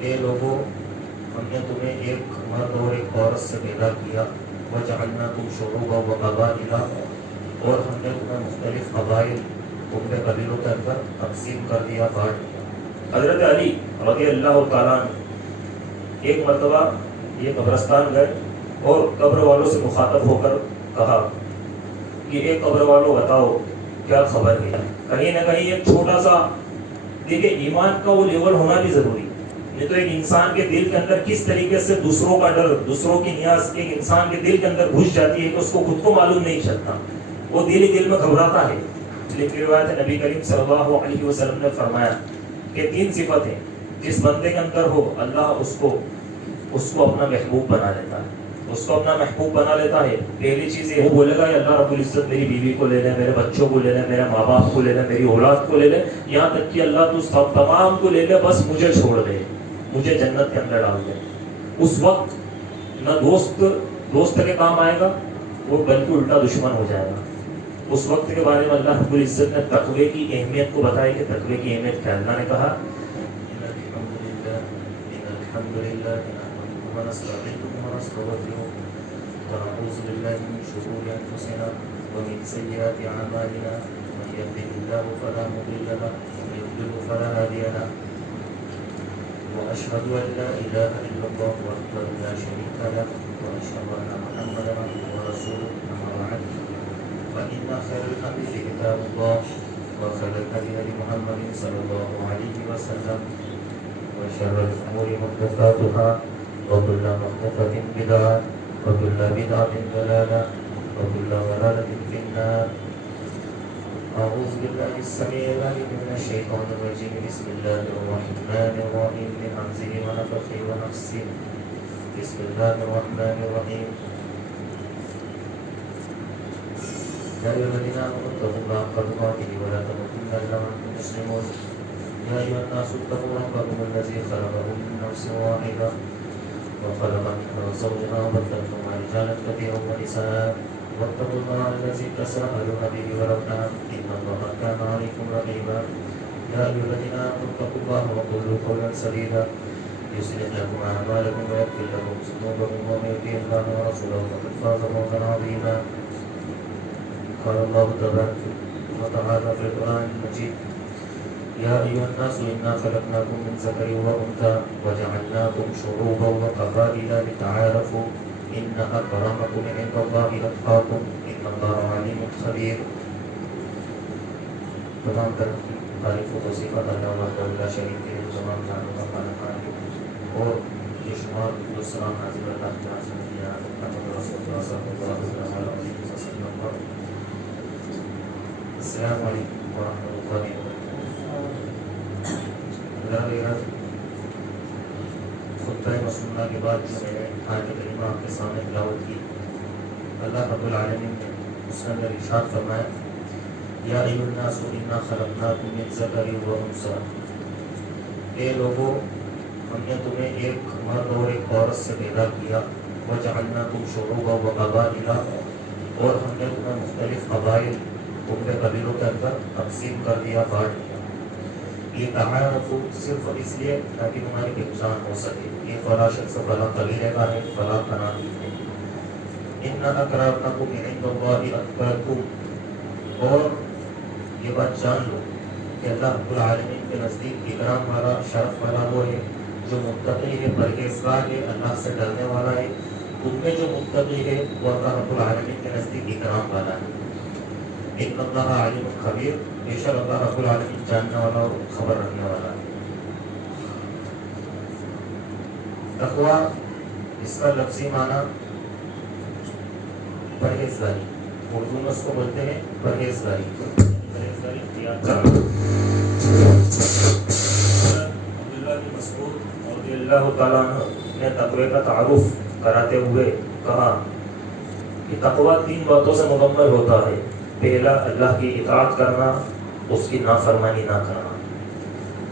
اے لوگوں، ہم نے تمہیں ایک مرد اور ایک عورت سے پیدا کیا، وجعلناکم شعوبا وقبائل، اور ہم نے تمہیں مختلف قبائل تمہیں قبیلوں کے اندر تقسیم کر دیا، بانٹ دیا۔ حضرت علی رضی اللہ تعالیٰ عنہ ایک مرتبہ یہ قبرستان گئے اور قبر والوں سے مخاطب ہو کر کہا کہ ایک قبر والوں بتاؤ کیا خبر ہے۔ کہیں نہ کہیں ایک چھوٹا سا دیکھیں ایمان کا وہ لیول ہونا بھی ضروری ہے، نہیں تو ایک انسان کے دل کے اندر کس طریقے سے دوسروں کا ڈر، دوسروں کی نیاز ایک انسان کے دل کے اندر گھس جاتی ہے کہ اس کو خود کو معلوم نہیں چلتا، وہ دل ہی دل میں گھبراتا ہے۔ لیکن روایت ہے نبی کریم صلی اللہ علیہ وسلم نے فرمایا کہ 3 صفتیں جس بندے کے اندر ہو اللہ اس کو اپنا محبوب بنا لیتا ہے، اس کو اپنا محبوب بنا لیتا ہے۔ پہلی چیز یہ، وہ بولے گا اللہ رب العزت میری بیوی کو لے لے، میرے بچوں کو لے لے، میرے ماں باپ کو لے لے، میری اولاد کو لے لے، یہاں تک کہ اللہ تو تمام کو لے لے، بس مجھے چھوڑ دے، مجھے جنت کے اندر ڈال دے۔ اس وقت نہ دوست کے کام آئے گا، وہ بلکہ الٹا دشمن ہو جائے گا۔ اس وقت کے بارے میں اللہ رب العزت نے تقوی کی اہمیت کو بتایا کہ تقوی کی اہمیت کیا ہے۔ اللہ نے کہا ونعوذ بالله من شرور أنفسنا ومن سيئات أعمالنا، من يهده الله فلا مضل له ومن يضلل فلا هادي له، وأشهد أن لا إله إلا الله وحده لا شريك له، وأشهد أن محمدا عبده ورسوله، أما بعد فإن خير الحديث كتاب الله، وخير الهدي هدي محمد صلى الله عليه وسلم، وشر الأمور محدثاتها، وكل محدثة بدعة، وكل بدعة ضلالة، وكل ضلالة في النار۔ أعوذ بالله السميع العليم من الشيطان الرجيم، بسم الله الرحمن الرحيم، من همزه ونفخه ونفسه، بسم الله الرحمن الرحيم۔ يا أيها الذين آمنوا اتقوا الله حق تقاته ولا تموتن إلا وأنتم مسلمون، يا أيها الناس اتقوا ربكم الذي خلقكم من نفس واحدة وخلق منها زوجها وبث منهما رجالا كثيرا ونساء، واتقوا الله الذي تساءلون به والأرحام، إن الله كان عليكم رقيبا، يا أيها الذين آمنوا اتقوا الله وقولوا قولا سديدا يصلح لكم أعمالكم ويغفر لكم ذنوبكم، ومن يطع الله ورسوله فقد فاز فوزا عظيما۔ قال الله تبارك وتعالى في القرآن المجيد، يا أيها الناس إنا خلقناكم من ذكر وأنثى وجعلناكم شعوبا وقبائل لتعارفوا إن أكرمكم عند الله أتقاكم إن الله عليم خبير۔ تمام تعریف و توصیفات اللہ وحدہ لا شریک ہے، تمام جانوں کا خالق ہے، اور یہ شمار جو سلام نازل اللہ تعالیٰ سے دیا محمد رسول اللہ صلی اللہ علیہ وسلم۔ السلام علیکم ورحمۃ اللہ وبرکاتہ۔ خطبہ مسنونہ کے بعد جو میں نے آیت کریمہ آپ کے سامنے تلاوت کی، اللہ رب العالمین نے اس کے اندر ارشاد فرمایا، یا ایھا الناس انا خلقناکم من ذکر و انثی، اے لوگوں، ہم نے تمہیں ایک مرد اور ایک عورت سے پیدا کیا، وجعلناکم شعوبا وقبائل، اور ہم نے تمہیں مختلف قبائل تمہیں قبیلوں کے اندر تقسیم کر دیا، بانٹ دیا۔ یہ تعارف صرف اس لیے تاکہ تمہاری پہچان ہو سکے، یہ فلاں شخص فلاں قبیلے کا ہے، فلاں کا نام ہے۔ ان اکرمکم عند اللہ اتقاکم، اور یہ بات جان لو کہ اللہ رب العالمین کے نزدیک اکرام والا، شرف والا وہ ہے جو متقی ہے، پرہیزگار ہے، اللہ سے ڈرنے والا ہے۔ تم میں جو متقی ہے وہ اللہ رب العالمین کے نزدیک اکرام والا ہے۔ ان اللہ علیم خبیر، بے شک اللہ رب العالمین جاننے والا اور خبر رکھنے والا ہے۔ تقویٰ اس کا لفظی معنی پرہیزگاری، اردو میں اس کو بولتے ہیں پرہیزگاری، پرہیزگاری اختیار کرنا۔ عبداللہ بن مسعود رضی اللہ تعالیٰ عنہ نے تقوی کا تعارف کراتے ہوئے کہا کہ تقویٰ 3 باتوں سے مکمل ہوتا ہے۔ پہلا، اللہ کی اطاعت کرنا، اس کی نافرمانی نہ کرنا۔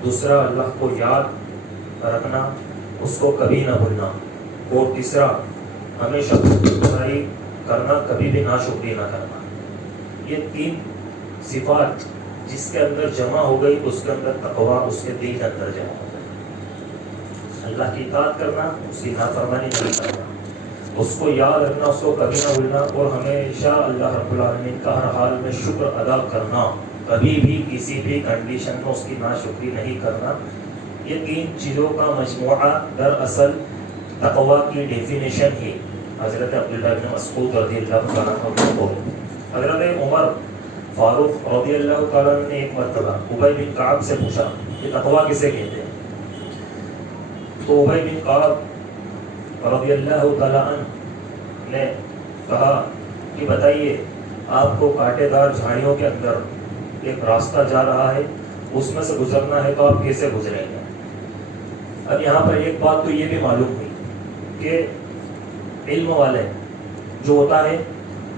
دوسرا، اللہ کو یاد رکھنا، اس کو کبھی نہ بھولنا۔ اور تیسرا، ہمیشہ خودداری کرنا، کبھی بھی ناشکری نہ کرنا۔ یہ 3 صفات جس کے اندر جمع ہو گئی، اس کے اندر تقویٰ اس کے دل کے اندر جمع ہو گئی۔ اللہ کی اطاعت کرنا، اس کی نافرمانی نہیں کرنا، اس کو یاد رکھنا، اس کو کبھی نہ بھولنا، اور ہمیشہ اللہ رب العالمین کا ہر حال میں شکر ادا کرنا، کبھی بھی کسی بھی کنڈیشن میں اس کی ناشکری نہیں کرنا. یہ 3 چیزوں کا مجموعہ دراصل تقویٰ کی ڈیفینیشن ہی حضرت عبداللہ بن مسعود رضی اللہ تعالیٰ عنہ کو. حضرت عمر فاروق رضی اللہ تعالیٰ عنہ نے ایک مرتبہ ابی بن کعب سے پوچھا کہ تقویٰ کسے کہتے ہیں؟ تو ابی بن کعب رضی اللہ تعالیٰ عنہ نے کہا کہ بتائیے، آپ کو کانٹے دار جھاڑیوں کے اندر ایک راستہ جا رہا ہے، اس میں سے گزرنا ہے تو آپ کیسے گزریں گے؟ اب یہاں پر ایک بات تو یہ بھی معلوم ہوئی کہ علم والے جو ہوتا ہے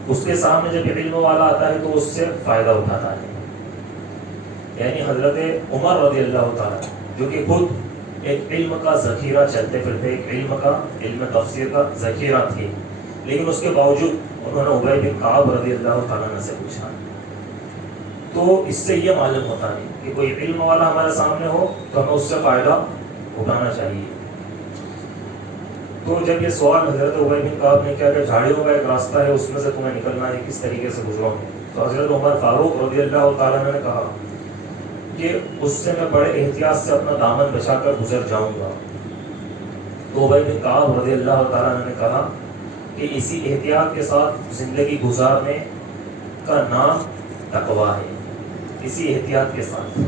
اس کے سامنے جب علم والا آتا ہے تو اس سے فائدہ اٹھاتا ہے. یعنی حضرت عمر رضی اللہ تعالیٰ جو کہ خود ایک علم کا ذخیرہ چلتے پھرتے، ایک علم تفسیر کا ذخیرہ تھے، لیکن اس کے باوجود انہوں نے ابی بن کعب رضی اللہ تعالیٰ عنہ سے پوچھا. تو اس سے یہ معلوم ہوتا ہے کہ کوئی علم والا ہمارے سامنے ہو تو ہمیں اس سے فائدہ اٹھانا چاہیے. تو جب یہ سوال حضرت ابی بن کعب نے کیا کہ جھاڑیوں کا ایک راستہ ہے، اس میں سے تمہیں نکلنا ہے، کس طریقے سے گزرو گے؟ تو حضرت عمر فاروق رضی اللہ تعالیٰ عنہ نے کہا کہ اس سے میں بڑے احتیاط سے اپنا دامن بچا کر گزر جاؤں گا. تو ابی بن کعب رضی اللہ تعالیٰ عنہ نے کہا کہ اسی احتیاط کے ساتھ زندگی گزارنے کا نام تقویٰ ہے. اسی احتیاط کے ساتھ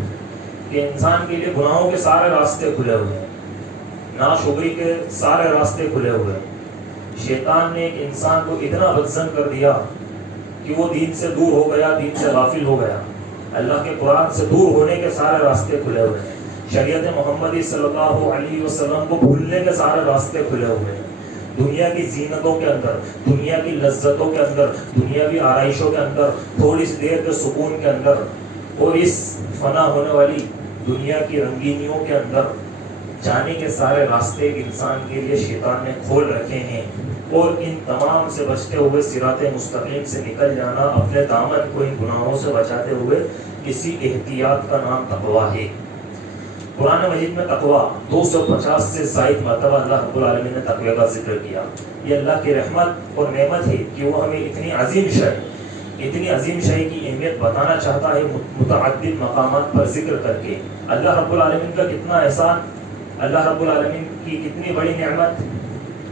کہ انسان کے لیے گناہوں کے سارے راستے کھلے ہوئے ہیں، ناشکری کے سارے راستے کھلے ہوئے ہیں. شیطان نے ایک انسان کو اتنا بدظن کر دیا کہ وہ دین سے دور ہو گیا، دین سے غافل ہو گیا. اللہ کے قرآن سے دور ہونے کے سارے راستے کھلے ہوئے ہیں. شریعت محمدی صلی اللہ علیہ وسلم کو بھولنے کے سارے راستے کھلے ہوئے ہیں. دنیا کی زینتوں کے اندر، دنیا کی لذتوں کے اندر، دنیاوی آرائشوں کے اندر، تھوڑی سی دیر کے سکون کے اندر، اور اس فنا ہونے والی دنیا کی رنگینیوں کے اندر جانے کے سارے راستے انسان کے لیے شیطان نے کھول رکھے ہیں. اور ان تمام سے بچتے ہوئے صراط مستقیم سے نکل جانا، اپنے دامن کو ان گناہوں سے بچاتے ہوئے کسی احتیاط کا نام تقویٰ ہے. قرآن مجید میں تقویٰ 250 سے زائد مرتبہ اللہ رب العالمین نے تقوی کا ذکر کیا. یہ اللہ کی رحمت اور نعمت ہے کہ وہ ہمیں اتنی عظیم شے کی اہمیت بتانا چاہتا ہے متعدد مقامات پر ذکر کر کے. اللہ رب العالمین کا کتنا احسان، اللہ رب العالمین کی کتنی بڑی نعمت،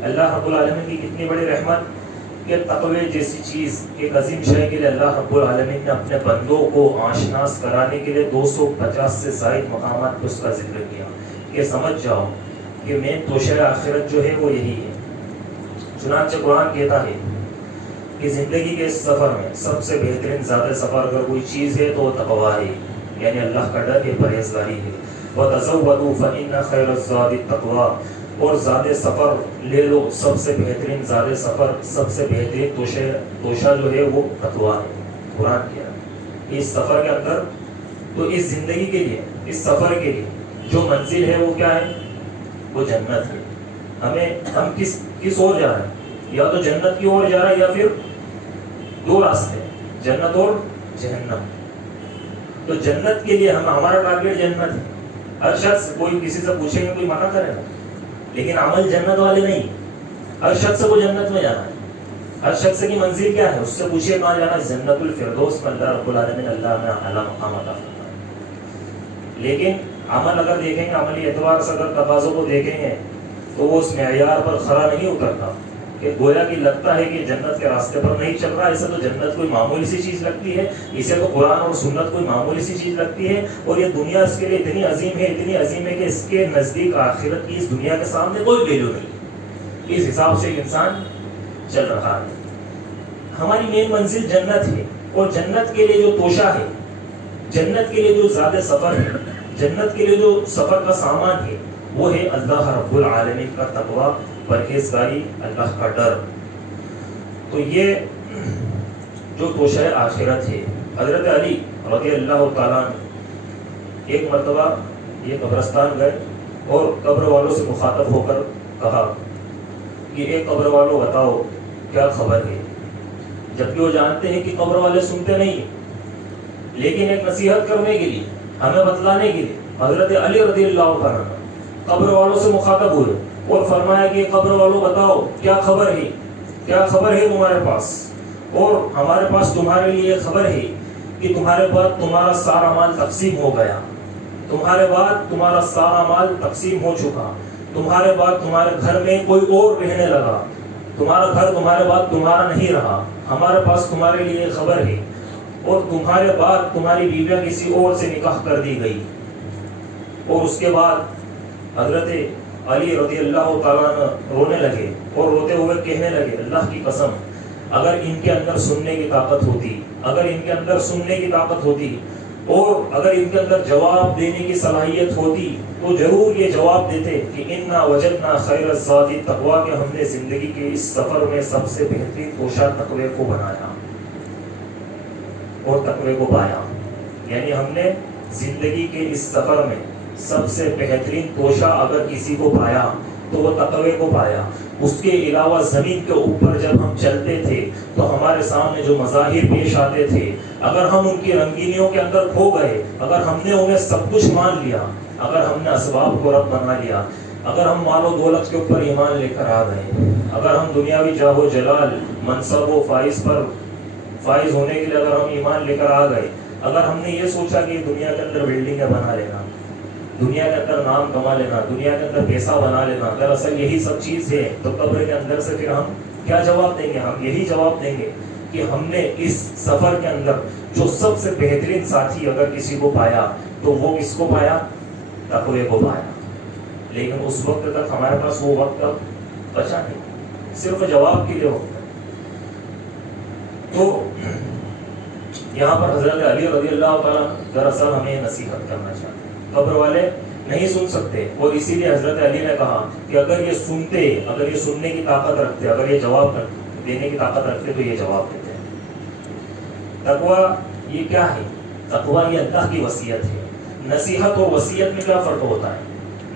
اللہ رب العالمین کی کتنی بڑی رحمت کہ تقوی جیسی چیز ایک عظیم شے کے لیے اللہ رب العالمین نے اپنے بندوں کو آشناس کرانے کے لیے 250 سے زائد مقامات پر اس کا ذکر کیا کہ سمجھ جاؤ کہ مین توشہ آخرت جو ہے وہ یہی ہے. چنانچہ قرآن کہتا ہے کہ زندگی کے اس سفر میں سب سے بہترین زیادہ سفر اگر کوئی چیز ہے تو تقویٰ ہے، یعنی اللہ کا ڈر ہے، پرہیزگاری ہے. وَتَزَوَّدُوا فَإِنَّ خَيْرَ الزَّادِ التَّقْوَىٰ، اور زیادہ سفر لے لو، سب سے بہترین زیادہ سفر، سب سے بہترین توشہ جو ہے وہ تقویٰ ہے. قرآن کیا ہے اس سفر کے اندر، تو اس زندگی کے لیے، اس سفر کے لیے جو منزل ہے وہ کیا ہے؟ وہ جنت ہے. ہم کس اور جا رہے ہیں؟ یا تو جنت کی اور جا رہا ہے یا پھر 2 راستے، جنت اور جہنم. تو جنت کے لیے ہمارا ٹارگیٹ جنت ہے. ہر شخص، کوئی کسی سے پوچھیں گے کوئی منع کرے گا، لیکن عمل جنت والے نہیں. ہر شخص کو جنت میں جانا ہے. ہر شخص کی منزل کیا ہے؟ اس سے پوچھئے کہاں جانا ہے؟ جنت الفردوس میں اللہ رب العالمین اللہ میں اعلیٰ مقام عطا فرمائے. لیکن عمل اگر دیکھیں گے، عملی اعتبار سے اگر تقاضوں کو دیکھیں گے تو وہ اس معیار پر کھرا نہیں اترتا کہ گویا کہ لگتا ہے کہ جنت کے راستے پر نہیں چل رہا. اسے تو جنت کوئی معمولی سی چیز لگتی ہے، اسے تو قرآن اور سنت کوئی معمولی سی چیز لگتی ہے، اور یہ دنیا اس کے لیے اتنی عظیم ہے کہ اس کے نزدیک آخرت کی اس دنیا کے سامنے کوئی ویلیو نہیں. اس حساب سے انسان چل رہا ہے. ہماری مین منزل جنت ہے، اور جنت کے لیے جو توشہ ہے، جنت کے لیے جو زیادہ سفر ہے، جنت کے لیے جو سفر کا سامان ہے، وہ ہے اللہ رب العالمین کا تقویٰ، پرہیزگاری، اللہ کا ڈر. تو یہ جو توشہ آخرت ہے. حضرت علی رضی اللہ تعالیٰ ایک مرتبہ یہ قبرستان گئے اور قبر والوں سے مخاطب ہو کر کہا کہ ایک قبر والوں بتاؤ کیا خبر ہے. جبکہ وہ جانتے ہیں کہ قبر والے سنتے نہیں، لیکن ایک نصیحت کرنے کے لیے، ہمیں بتلانے کے لیے حضرت علی رضی اللہ تعالیٰ قبر والوں سے مخاطب ہوئے اور فرمایا کہ قبر والوں بتاؤ کیا خبر ہے تمہارے پاس، اور ہمارے پاس تمہارے لیے خبر ہے کہ تمہارے بعد تمہارا سارا مال تقسیم ہو گیا، تمہارے بعد تمہارا سارا مال تقسیم ہو چکا، تمہارے بعد تمہارے گھر میں کوئی اور رہنے لگا، تمہارا گھر تمہارے بعد تمہارا نہیں رہا، ہمارے پاس تمہارے لیے خبر ہے، اور تمہارے بعد تمہاری بیویاں کسی اور سے نکاح کر دی گئی۔ اور اس کے بعد حضرت علی رضی اللہ تعالیٰ عنہ رونے لگے اور روتے ہوئے کہنے لگے اللہ کی قسم اگر ان کے اندر سننے کی طاقت ہوتی، اور اگر ان کے اندر جواب دینے کی صلاحیت ہوتی تو ضرور یہ جواب دیتے کہ انا وجدنا خیر الزاد تقویٰ، کہ ہم نے زندگی کے اس سفر میں سب سے بہترین توشہ تقوی کو بنایا اور تقوی کو پایا، یعنی ہم نے زندگی کے اس سفر میں سب سے بہترین توشہ اگر کسی کو پایا تو وہ تقوی کو پایا۔ اس کے علاوہ زمین کے اوپر جب ہم چلتے تھے تو ہمارے سامنے جو مظاہر پیش آتے تھے، اگر ہم ان کی رنگینیوں کے اندر کھو گئے، اگر ہم نے انہیں سب کچھ مان لیا، اگر ہم نے اسباب کو رب بنا لیا، اگر ہم مال و دولت کے اوپر ایمان لے کر آ گئے، اگر ہم دنیاوی جاہ و جلال، منصب و فائز پر فائز ہونے کے لیے اگر ہم ایمان لے کر آ گئے، اگر ہم نے یہ سوچا کہ دنیا کے اندر بلڈنگیں بنا لینا، دنیا کے اندر نام کما لینا، دنیا کے اندر پیسہ بنا لینا، دراصل یہی سب چیز ہے، تو قبر کے اندر سے پھر ہم کیا جواب دیں گے؟ ہم یہی جواب دیں گے کہ ہم نے اس سفر کے اندر جو سب سے بہترین ساتھی اگر کسی کو پایا تو وہ کس کو پایا؟ تقوی کو پایا۔ لیکن اس وقت تک ہمارے پاس وہ وقت اب بچا نہیں، صرف جواب کے لیے ہوتا ہے۔ تو یہاں پر حضرت علی رضی اللہ تعالیٰ دراصل ہمیں نصیحت کرنا چاہتے ہیں، قبر والے نہیں سن سکتے، اور اسی لیے حضرت علی نے کہا کہ اگر یہ سنتے، اگر یہ سننے کی طاقت رکھتے، اگر یہ جواب دینے کی طاقت رکھتے تو یہ جواب دیتے۔ تقویٰ یہ کیا ہے؟ تقویٰ یہ اللہ کی وصیت ہے۔ نصیحت اور وصیت میں کیا فرق ہوتا ہے؟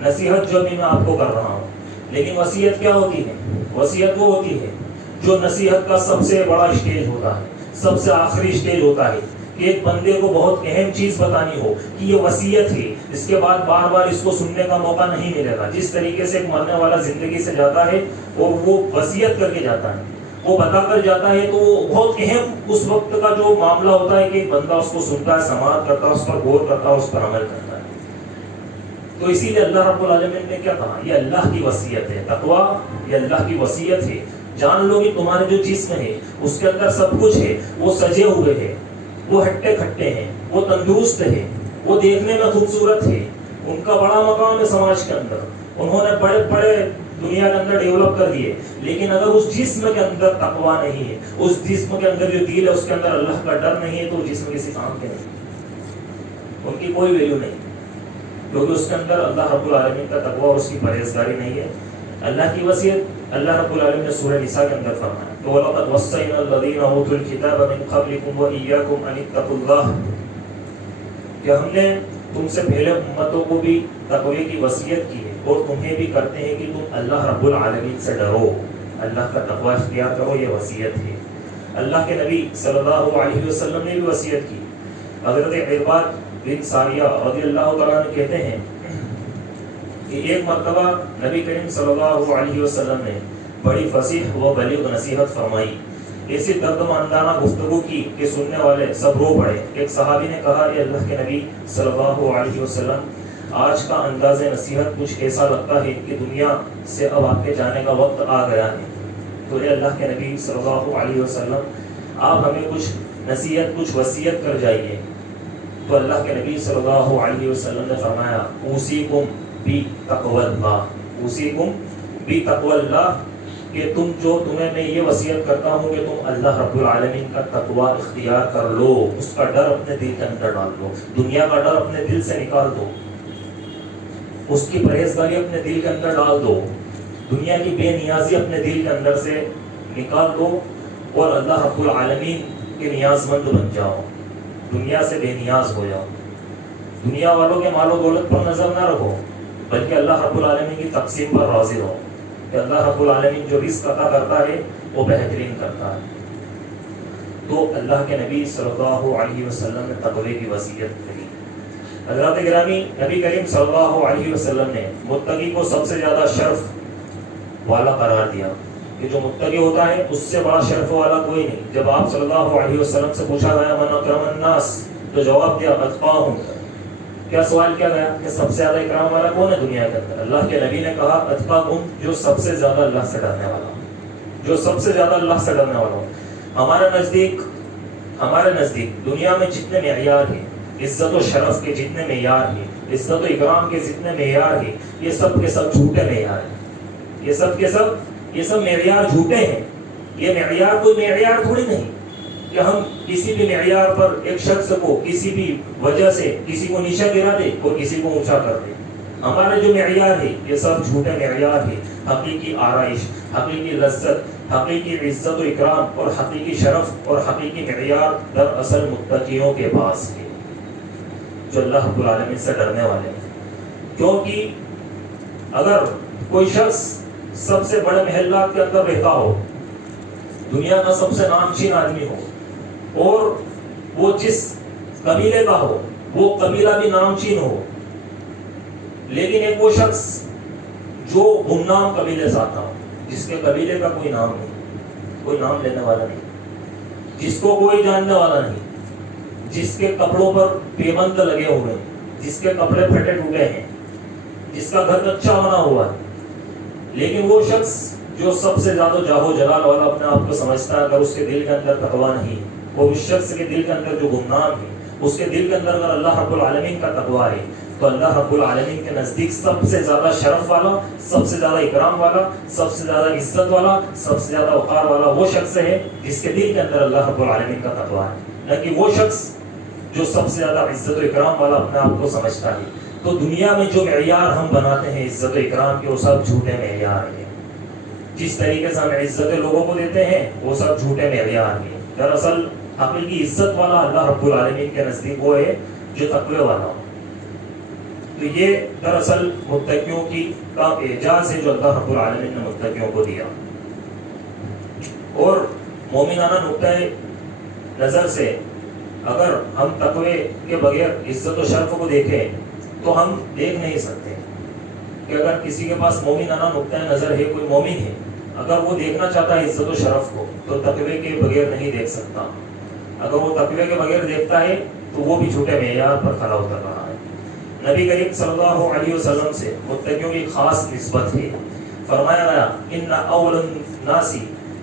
نصیحت جو ابھی میں آپ کو کر رہا ہوں، لیکن وصیت کیا ہوتی ہے؟ وصیت وہ ہوتی ہے جو نصیحت کا سب سے بڑا اسٹیج ہوتا ہے، سب سے آخری اسٹیج ہوتا ہے، کہ ایک بندے کو بہت اہم چیز بتانی ہو کہ یہ وصیت ہے، اس کے بعد بار بار اس کو سننے کا موقع نہیں ملے گا۔ جس طریقے سے ایک مرنے والا زندگی سے جاتا ہے اور وہ وصیت کر کے جاتا ہے، وہ بتا کر جاتا ہے، تو وہ بہت اہم اس وقت کا جو معاملہ ہوتا ہے کہ ایک بندہ اس کو سنتا ہے، سماعت کرتا ہے، اس پر غور کرتا ہے، اس پر عمل کرتا ہے۔ تو اسی لیے اللہ رب العالمین نے کیا کہا؟ یہ اللہ کی وصیت ہے، تقویٰ یہ اللہ کی وصیت ہے۔ جان لو کہ تمہارے جو جسم ہے اس کے اندر سب کچھ ہے، وہ سجے ہوئے ہیں، وہ ہٹے کھٹے ہیں، وہ تندرست ہیں، وہ دیکھنے میں خوبصورت ہے، ان کا بڑا مقام ہے سماج کے اندر، انہوں نے بڑے بڑے دنیا کے اندر ڈیولپ کر دیے، لیکن اگر اس جسم کے اندر تقویٰ نہیں ہے، اس جسم کے اندر جو دل ہے اس کے اندر اللہ کا ڈر نہیں ہے، تو وہ جسم کسی کام کے نہیں، ان کی کوئی ویلیو نہیں، کیونکہ اس کے اندر اللہ رب العالمین کا تقویٰ اور اس کی پرہیزگاری نہیں ہے۔ اللہ کی وصیت اللہ رب العالمین نے سورہ نساء کے اندر فرمایا کہ وَلَقَدْ وَصَّيْنَا الَّذِينَ أُوتُوا الْكِتَابَ مِنْ قَبْلِكُمْ وَإِيَّاكُمْ أَنِ اتَّقُوا اللَّهَ، کہ ہم نے تم سے پہلے امتوں کو بھی تقوی کی وصیت کی ہے اور تمہیں بھی کرتے ہیں کہ تم اللہ رب العالمین سے ڈرو، اللہ کا تقوی اختیار کرو، یہ وصیت ہے۔ اللہ کے نبی صلی اللہ علیہ وسلم نے بھی وصیت کی۔ حضرت عرباد بن ساریہ رضی اللہ تعالیٰ عنہ کہتے ہیں کہ ایک مرتبہ نبی کریم صلی اللہ علیہ وسلم نے بڑی فصیح و بلیغ نصیحت فرمائی، ایسی دردمندانہ گفتگو کی کہ سننے والے سب رو پڑے۔ ایک صحابی نے کہا اے اللہ کے نبی صلی اللہ علیہ وسلم، آج کا انداز نصیحت کچھ ایسا لگتا ہے کہ دنیا سے اب آپ کے جانے کا وقت آ گیا ہے، تو اے اللہ کے نبی صلی اللہ علیہ وسلم آپ ہمیں کچھ نصیحت، کچھ وصیت کر جائیے۔ تو اللہ کے نبی صلی اللہ علیہ وسلم نے فرمایا اوصیکم بتقوی اللہ، اوصیکم بتقوی اللہ، کہ تمہیں میں یہ وصیت کرتا ہوں کہ تم اللہ رب العالمین کا تقوی اختیار کر لو، اس کا ڈر اپنے دل کے اندر ڈال دو، دنیا کا ڈر اپنے دل سے نکال دو، اس کی پرہیزگاری اپنے دل کے اندر ڈال دو، دنیا کی بے نیازی اپنے دل کے اندر سے نکال دو، اور اللہ رب العالمین کے نیاز مند بن جاؤ، دنیا سے بے نیاز ہو جاؤ، دنیا والوں کے مال و دولت پر نظر نہ رکھو، بلکہ اللہ رب العالمین کی تقسیم پر راضی رہو کہ اللہ رب العالمین جو رزق عطا کرتا ہے وہ بہترین کرتا ہے۔ تو اللہ کے نبی صلی اللہ علیہ وسلم نے تقوی کی وصیت کری۔ حضرات گرامی، نبی کریم صلی اللہ علیہ وسلم نے متقی کو سب سے زیادہ شرف والا قرار دیا کہ جو متقی ہوتا ہے اس سے بڑا شرف والا کوئی نہیں. جب آپ صلی اللہ علیہ وسلم سے پوچھا گیا من اکرم الناس، تو جواب دیا اتقاہم. کیا سوال کیا گیا کہ سب سے زیادہ اکرام والا کون ہے دنیا کے اندر؟ اللہ کے نبی نے کہا اتقاہم، جو سب سے زیادہ اللہ سے ڈرنے والا، جو سب سے زیادہ اللہ سے ڈرنے والا ہو. ہمارے نزدیک دنیا میں جتنے معیار ہیں، عزت و شرف کے جتنے معیار ہیں، عزت و اکرام کے جتنے معیار ہیں، یہ سب کے سب جھوٹے معیار ہیں. یہ سب معیار جھوٹے ہیں. یہ معیار کوئی معیار تھوڑی نہیں کہ ہم کسی بھی معیار پر ایک شخص کو کسی بھی وجہ سے کسی کو نیچا گرا دے اور کسی کو اونچا کر دے. ہمارے جو معیار ہے یہ سب جھوٹے معیار ہیں. حقیقی آرائش، حقیقی لذت، حقیقی عزت و اکرام اور حقیقی شرف اور حقیقی معیار دراصل متقیوں کے پاس ہے، جو اللہ رب العالمین سے ڈرنے والے ہیں. کیونکہ اگر کوئی شخص سب سے بڑے محلات کے اندر رہتا ہو، دنیا کا سب سے نامچین آدمی ہو، اور وہ جس قبیلے کا ہو وہ قبیلہ بھی نامچین ہو، لیکن ایک وہ شخص جو گمنام قبیلے سے آتا ہو، جس کے قبیلے کا کوئی نام نہیں، کوئی نام لینے والا نہیں، جس کو کوئی جاننے والا نہیں، جس کے کپڑوں پر پیبند لگے ہوئے ہیں، جس کے کپڑے پھٹے ٹوٹے ہیں، جس کا گھر کچا بنا ہوا ہے، لیکن وہ شخص جو سب سے زیادہ جاہو جلال والا اپنے آپ کو سمجھتا ہے، اگر اس کے دل کے اندر تقویٰ نہیں، وہ اس شخص کے دل کے اندر جو گمنام ہے، اس کے دل کے اندر اگر اللہ رب العالمین کا تقویٰ ہے، تو اللہ رب العالمین کے نزدیک سب سے زیادہ شرف والا، سب سے زیادہ اکرام والا، سب سے زیادہ عزت والا، سب سے زیادہ وقار والا وہ شخص ہے جس کے دل کے اندر اللہ رب العالمین کا تقویٰ ہے، نہ کہ وہ شخص جو سب سے زیادہ عزت و اکرام والا اپنے آپ کو سمجھتا ہے. تو دنیا میں جو معیار ہم بناتے ہیں عزت و اکرام کے، وہ سب جھوٹے معیار ہیں. جس طریقے سے ہم عزت لوگوں کو دیتے ہیں وہ سب جھوٹے معیار ہیں. دراصل حقیقی عزت والا اللہ رب العالمین کے نزدیک وہ ہے جو تقوی والا ہو. تو یہ دراصل متقیوں کی کا اعزاز ہے جو اللہ رب العالمین نے متقیوں کو دیا. اور مومنانہ نقطۂ نظر سے اگر ہم تقوی کے بغیر عزت و شرف کو دیکھیں تو ہم دیکھ نہیں سکتے کہ اگر کسی کے پاس مومنانہ نقطۂ نظر ہے، کوئی مومن ہے، اگر وہ دیکھنا چاہتا ہے عزت و شرف کو تو تقوی کے بغیر نہیں دیکھ سکتا. اگر وہ تقوی کے بغیر دیکھتا ہے تو وہ بھی جھوٹے معیار پر کھڑا اتر رہا ہے. نبی کریم صلی اللہ علیہ وسلم سے متقیوں کی خاص نسبت ہے. فرمایا گیا ان اول الناس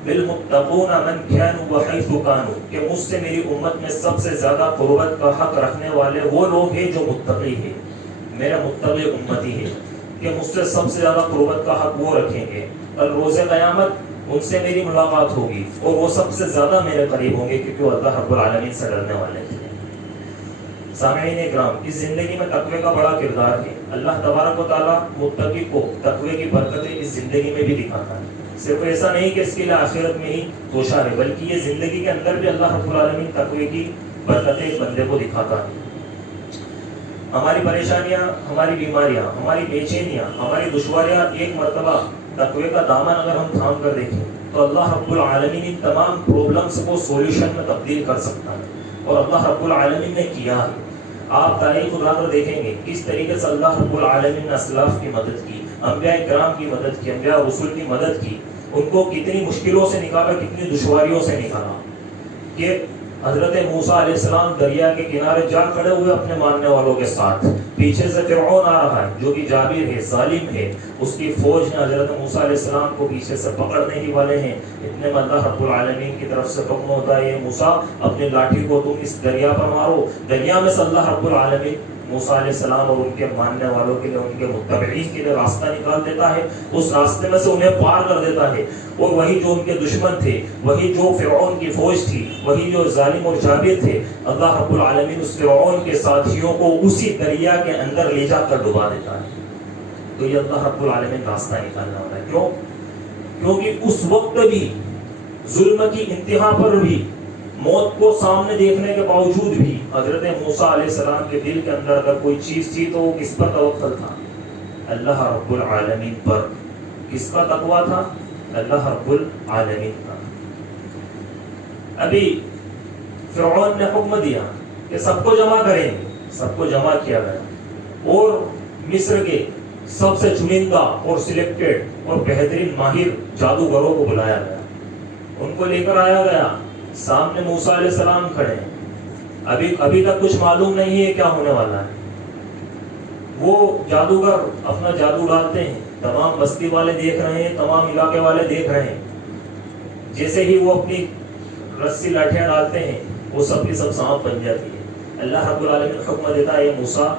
بالمتقون من كانوا وحيث كانوا، کہ مجھ سے میری امت میں سب سے زیادہ قربت کا حق رکھنے والے وہ لوگ ہیں جو متقی ہیں. میرا متقی امتی ہے کہ مجھ سے سب سے زیادہ قربت کا حق وہ رکھیں گے. کل روز قیامت ان سے میری ملاقات ہوگی اور وہ سب سے زیادہ میرے قریب ہوں گے کیونکہ وہ اللہ رب العالمین سے ڈرنے والے ہیں. سامعین اکرام، اس زندگی میں تقوی کا بڑا کردار ہے. اللہ تبارک و تعالیٰ متقی کو تقوی کی برکتیں اس زندگی میں بھی دکھاتا ہے. صرف ایسا نہیں کہ اس کے لیے آخرت میں ہی توشہ ہے، بلکہ یہ زندگی کے اندر بھی اللہ رب العالمین تقوی کی برکتیں اس بندے کو دکھاتا ہے. ہماری پریشانیاں، ہماری بیماریاں، ہماری بے چینیاں، ہماری دشواریاں ایک مرتبہ تقوی کا دامن اگر ہم تھام کر دیکھیں تو اللہ رب العالمین ان تمام پرابلمس کو سولوشن میں تبدیل کر سکتا ہے، اور اللہ رب العالمین نے کیا ہے. آپ تاریخ خدا کو دیکھیں گے کس طریقے سے اللہ رب العالمین نے اسلاف کی مدد کی، انبیاء کرام کی مدد کی، انبیاء رسول کی مدد کی، ان کو کتنی مشکلوں سے نکالا، کتنی دشواریوں سے نکالا. کہ حضرت موسیٰ علیہ السلام دریا کے کنارے جا کھڑے ہوئے اپنے ماننے والوں کے ساتھ، پیچھے سے فرعون آ رہا ہے جو کہ جابر ہے، ظالم ہے، اس کی فوج نے حضرت موسیٰ علیہ السلام کو پیچھے سے پکڑنے ہی والے ہیں. اتنے میں اللہ رب العالمین کی طرف سے حکم ہوتا ہے موسیٰ اپنی لاٹھی کو تم اس دریا پر مارو. دریا میں سے اللہ رب العالمین موسیٰ علیہ السلام اور ان کے ماننے والوں کے لیے، ان کے متبعین کے لیے راستہ نکال دیتا ہے. اس راستے میں سے انہیں پار کر دیتا ہے، اور وہی جو ان کے دشمن تھے، وہی جو فرعون کی فوج تھی، وہی جو ظالم اور جابر تھے، اللہ رب العالمین اس فرعون کے ساتھیوں کو اسی دریا کے اندر لے جا کر ڈبا دیتا ہے. تو یہ اللہ رب العالمین راستہ نکالنا ہوتا ہے. کیوں؟ کیونکہ اس وقت بھی ظلم کی انتہا پر بھی، موت کو سامنے دیکھنے کے باوجود بھی حضرت موسیٰ علیہ السلام کے دل کے اندر اگر کوئی چیز تھی تو وہ کس پر توکل تھا؟ اللہ رب العالمین پر. کس کا تقویٰ تھا؟ اللہ رب العالمین کا. ابھی فرعون نے حکم دیا کہ سب کو جمع کریں، سب کو جمع کیا گیا اور مصر کے سب سے چنندہ اور سلیکٹڈ اور بہترین ماہر جادوگروں کو بلایا گیا، ان کو لے کر آیا گیا، سامنے موسیٰ علیہ السلام کھڑے ہیں، ابھی تک کچھ معلوم نہیں ہے کیا ہونے والا ہے۔ وہ جادوگر اپنا جادو ڈالتے ہیں، تمام بستی والے دیکھ رہے ہیں، تمام علاقے والے دیکھ رہے ہیں، جیسے ہی وہ اپنی رسی لاٹھیاں ڈالتے ہیں وہ سب کی سب سانپ بن جاتی ہے۔ اللہ رب العالمین حکم دیتا ہے، موسیٰ